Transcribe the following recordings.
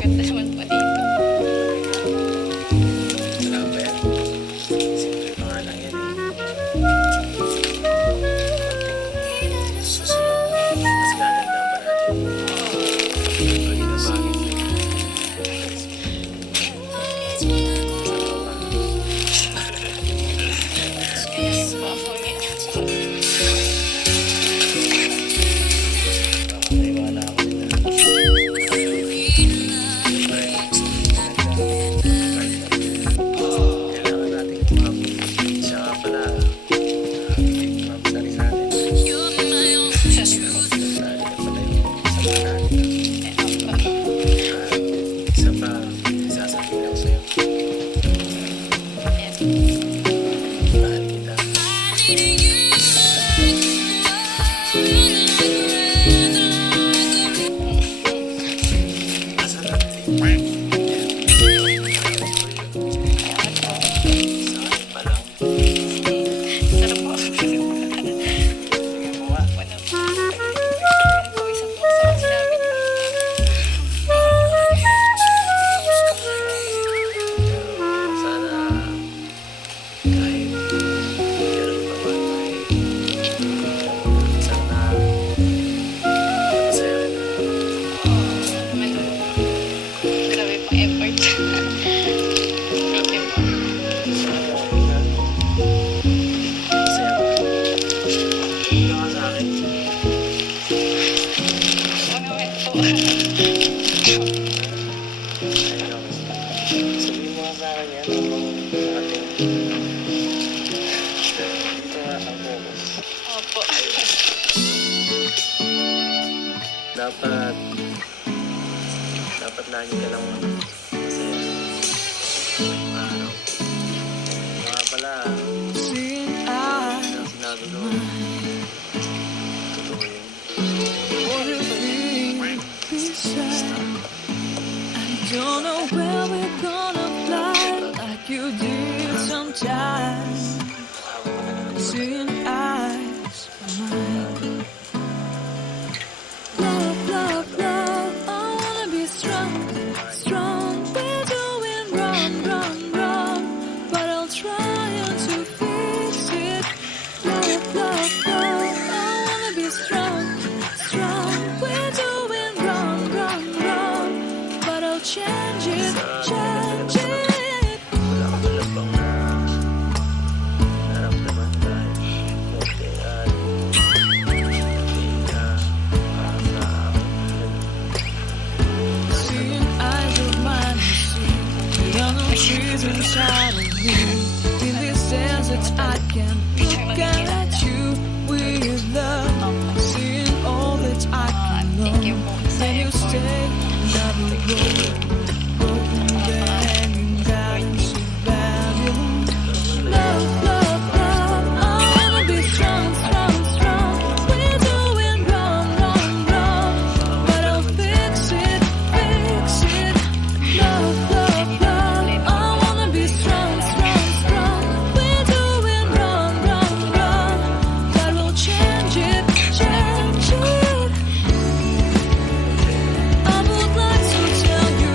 Ganda naman po dito. Ganyan po ako ngayon. Opo. Dapat lagi ka lang masaya. Mga pala, ang sinabi ko, totoo yun. Don't know where we're gonna fly like you did sometimes. Seeing eyes of mine. Love, love, love. I wanna be strong, strong. We're doing wrong, wrong, wrong. But I'll try to fix it. Love, love, love. I wanna be strong, strong. We're doing wrong, wrong, wrong. But I'll change it, change it. Wala ka pala bang naramdaman dahil okay at hindi ka para sa akin. Seeing eyes of mine, you see the unknown trees inside of me. In this desert, I can look at you with love. Seeing all that I can know. Then you stay, never go. Broken hanging guidance of value. Love, love, love. I wanna be strong, strong, strong. We're doing wrong, wrong, wrong. But I'll fix it, fix it. Love, love, love. I wanna be strong, strong, strong. We're doing wrong, wrong, wrong. But we'll change it, change it. I would like to tell you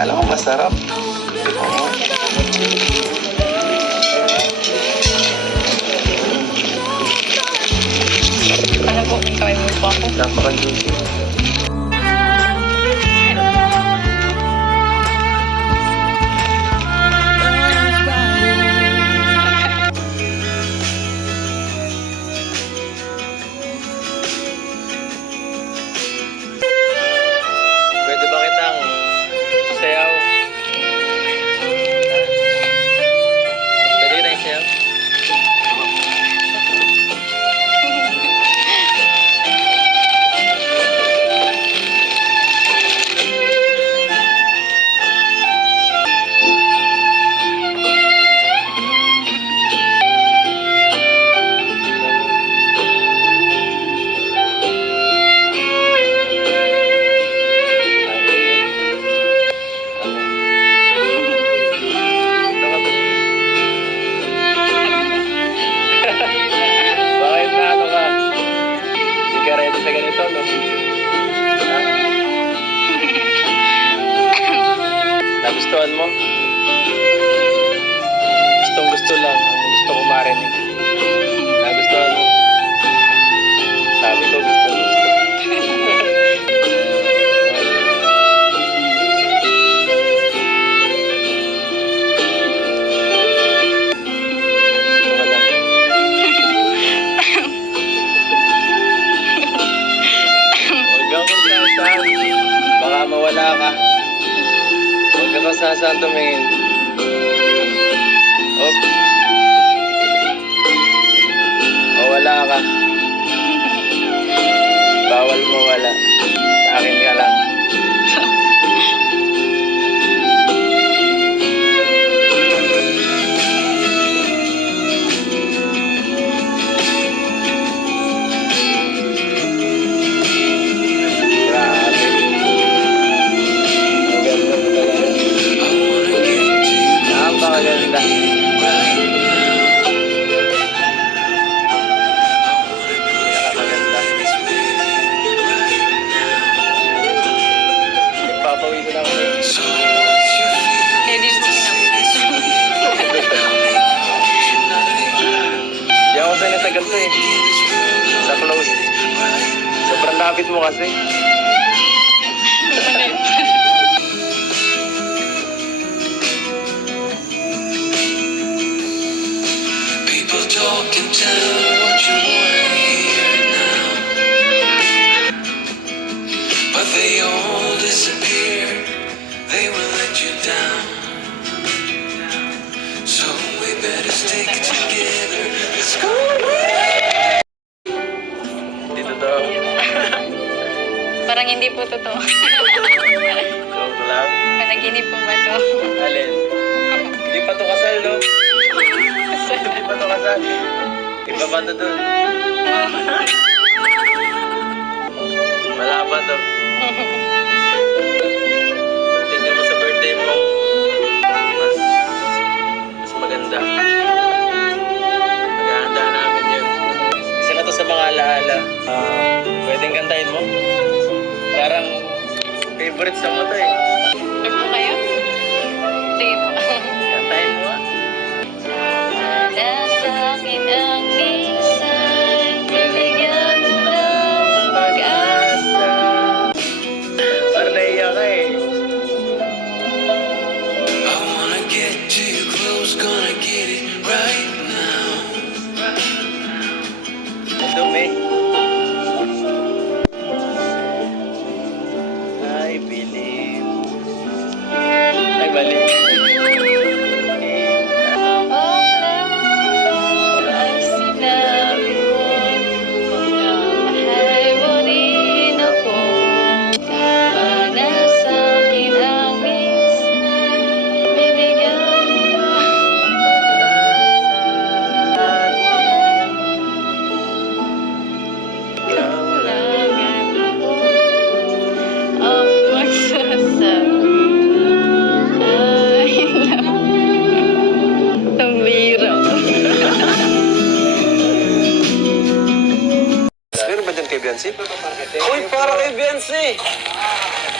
Kala ko masarap. Oo. Ano po, may kamay mo po ako. Napaka-juicy. Pwede ba kitang sayaw? Pwede kitang sayaw? Bakit na ano ka? Hindi ka ready sa ganito, no? Ha? Nagustuhan mo? Gustong gusto lang. Ang gusto ko marinig. Nagustuhan mo? Sabi ko, gusto. Gusto ka lang. Huwag kang kung saan. Baka mawala ka. Huwag ka kung saan tumingin. Op. Mawala ka. Bawal mawala. Sa akin ka lang. Grabe. Ang ganda mo talaga. Napakaganda. Napakaganda. Nagpapawisan ako sa'yo. Hindi po pinabukas. Di ako sa'yo sa ganito eh. Sa close. Sobrang lapit mo kasi. People talk and tell what you wanna hear now, but they all disappear. They will let you down. So we better stick together. Let's go. Dito to. Parang hindi po totoo. Joke lang. Panaginip po ba to? Alin? Hindi pa to kasal, no? Hindi pa to kasal. Iba pa to dun. Wala pa to. Tingnan mo sa birthday mo. Mas maganda. Maghahanda namin yun. Isa na to sa mga alaala. Pwedeng kantahin mo? Parang favorite song mo to eh. Ano po kayo? Sige po. Kantahin mo ah. Nasa akin ang minsan, bibigyan mo ng pag-asa. Parang naiyak ka eh. I wanna get too close, gonna get it right now. Ang dumi. I believe. Ay, mali. Ay sinabi mo, pagkamahal mo rin ako. Para sa akin ang minsan, bibigyan mo ikaw lang at ako ang magsasabi. I love you. Tambira. Meron ba dyan kay Biancy? Uy, para kay Biancy!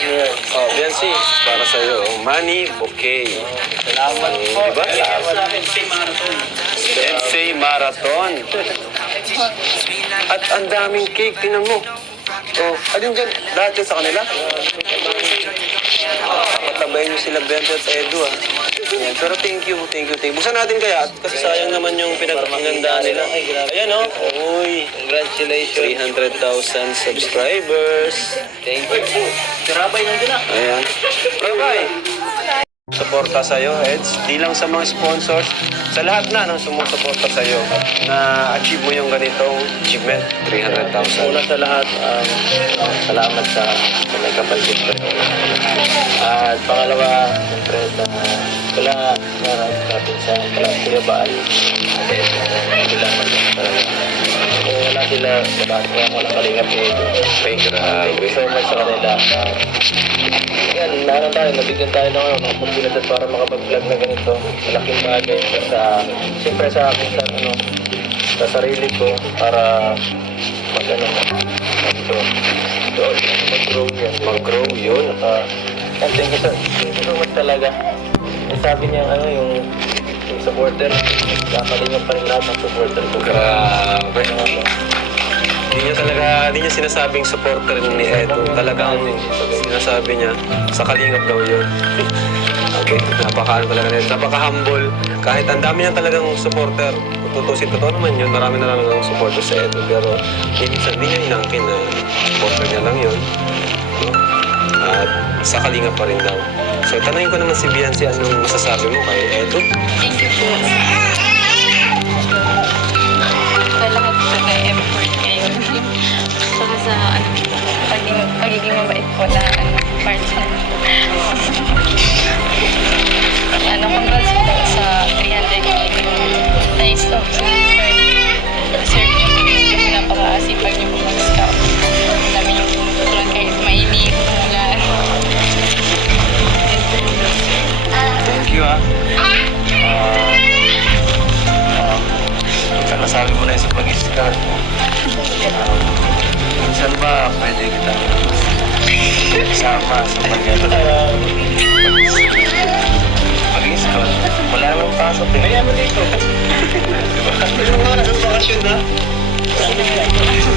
Oh, Biancy, para sa'yo. Money bouquet. Salamat po. Diba? Salamat sa Marathon. Sensei Marathon. At ang daming cake, tingnan mo. Oh, alin dyan? Lahat dyan sa kanila? Patabayin niyo sila Bento at Edu ah. Yan. Pero thank you. Buksan natin kaya, kasi sayang naman yung pinagpagandaan nila. Ayan oh. Uy, Congratulations. 300,000 subscribers. Thank you po. Si Rabay nandun na. Ayan. Rabay! Suporta sa'yo, Eds. Di lang sa mga sponsors, sa lahat na ng sumusuporta sa'yo na achieve mo yung ganitong achievement, 300,000. Una sa lahat, salamat sa may kapatid ko. At pangalawa, siyempre, kala natin sa Kuya Baal. Salamat talaga. Kung wala sila, wala kalingap nito. Thank you so much sa kanila. Yan, naman tayo, nabigyan tayo ng oportunidad para makapag-vlog na ganito. Malaking bagay siyempre sa akin, sa sarili ko, para mag-grow yun. Thank you so much talaga. Sabi niya, yung supporter, kakalingan pa rin lahat ng supporter ko. Grabe. Di niya sinasabing supporter ni Edo. Talagang sinasabi niya, sa kalingap daw yun. Okay, napaka-humble. Kahit ang dami niya talagang supporter. Tutusin, totoo naman yun. Marami na lang ang supporter sa Edo. Pero minsan di niya inangkin na supporter niya lang yun. No? At sa kalingap pa rin daw. So, tanongin ko naman si Biancy, anong masasabi mo kay Edo? Thank you po. Sa lahat po na effort ngayon. Saka sa pagiging mabait po na part sa congrats po sa 300k. Nice of deserve niyo po yung napaka-asipag niyo po mag-scout. Dami niyo po tulad kahit mainit, umulan. Thank you nasabi mo na sa pag-scout. Minsan ba pwede kita sama sa pag-scout? Wala namang pasok eh. Kaya mo dito. Diba? Pero mga nasa bakasyon na.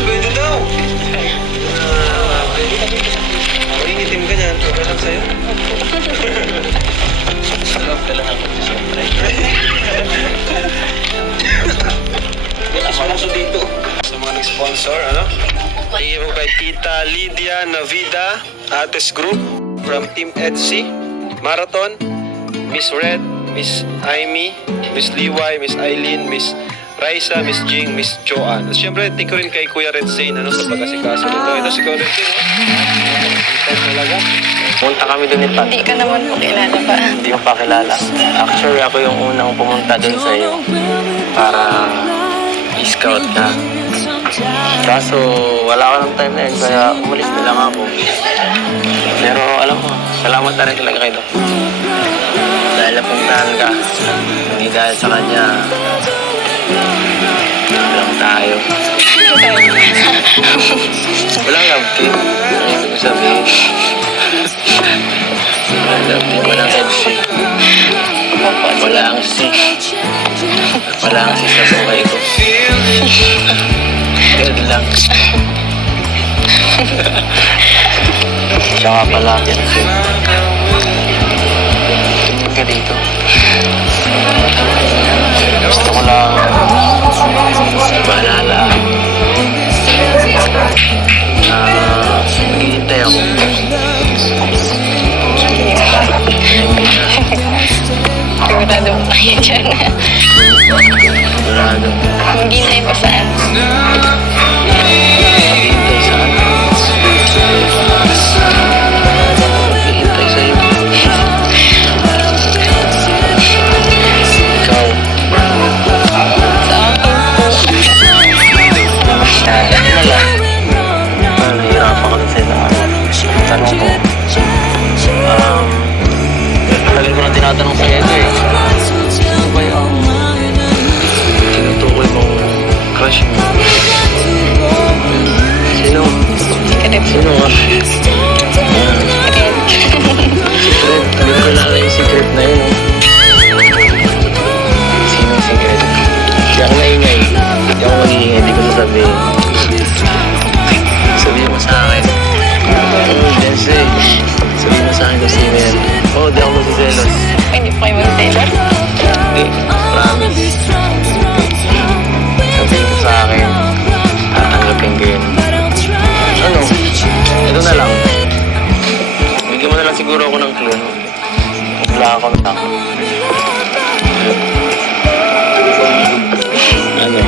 Pwede daw. Mangingitim ka dyan. Okay lang sa'yo. Salap ka lang ako siyempre. Sponsor dito. Sa mga nag-sponsor, ano? Thank you kay Tita Lydia Navida, Ates Group, from Team Etsy, Marathon, Miss Red, Miss Amy, Miss Liway, Miss Eileen, Miss Raisa, Miss Jing, Miss Joanne. At syempre, thank you rin kay Kuya Red Zane, sa pag-asikaso nito. Ito si Kuya Red Zane, talaga. Punta kami doon ni Pat. Hindi ka naman po kilala pa. Hindi mo pa kilala. Actually, ako yung unang pumunta doon sa iyo para i-scout ka. Kaso, wala ko ng time na yun, kaya umalis na lang ako. Pero alam mo, salamat na rin talaga kayo. Dahil napuntahan ka, hindi dahil sa kanya, lang tayo. Walang love team. Ano ko sabihin? Walang love team, walang FC. Walang C. Walang C sa buhay ko. Good lang. Tsaka pala, Biancy. Tingin ka dito. Gusto ko lang maalala na naghihintay ako. Sigurado po kayo dyan. Sigurado. Maghintay pa saan? Naghihintay saan? Naghihintay sa'yo. Ikaw. Sa akin po. Ano lang? Nahihirapan ka na sa'yo. Tanong ko. Tagal ko na tinatanong sa'yo ito eh. Ano ba yung tinutukoy mong crush mo? Sino? Hindi ka rin po. Sino nga? wala na yung secret na yun. Sino secret? Hindi ako maingay. Hindi ako mag-iingay. Hindi ko sasabihin. Sabihin mo sa akin. Jesse. Sabihin mo sa akin kung sino yan. Oo, di ako magsiselos. Hindi po kayo mag-tailor. Hindi. Promise. Sabihin mo sa akin. Tatanggapin ko yun. Ano? Ito na lang. Bigyan mo na lang siguro ako ng clue. Wala ako na. Ano?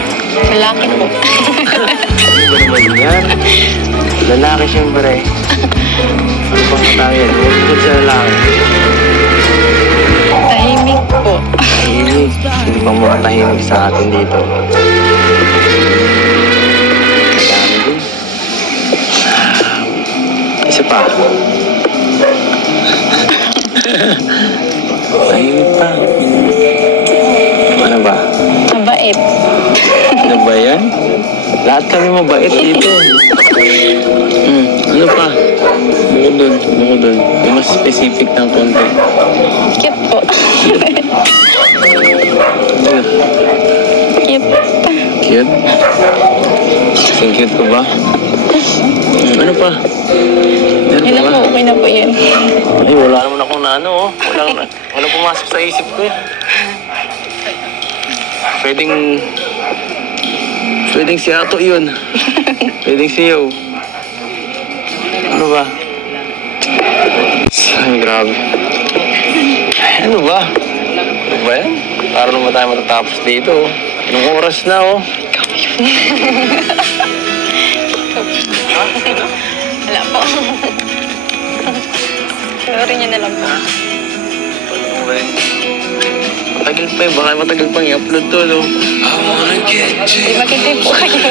Lalaki po. Ano ba yan? Lalaki siyempre. Ano pang matayan? Huwag sa lalaki. Tahimik po. Tahimik. Hindi pang makatahimik sa atin dito. Dami din. Isa pa. Tahimik pa. Ano ba? Mabait. Ano ba yan? Lahat kami mabait dito. Ano pa? Bukod dun. May mas specific ng konti. Cute po. Cute. Cute? Kasing cute ko ba? Ano pa? Meron Yun pa na ba? po. Okay na po yun. Ay, wala naman ako na ano, oh. Walang pumasok sa isip ko. Pwedeng si Ato yun. Pwedeng si Yo. Ano ba? Ay, grabe. Ay, ano ba? Ano ba yan? Para naman tayo matatapos dito, oh. Anong oras na, oh? Wala po. Sorry niyo na lang po. Ano ba yan? Matagal pa eh. Baka matagal pang i-upload to, no? I wanna get to Di makitip po kayo.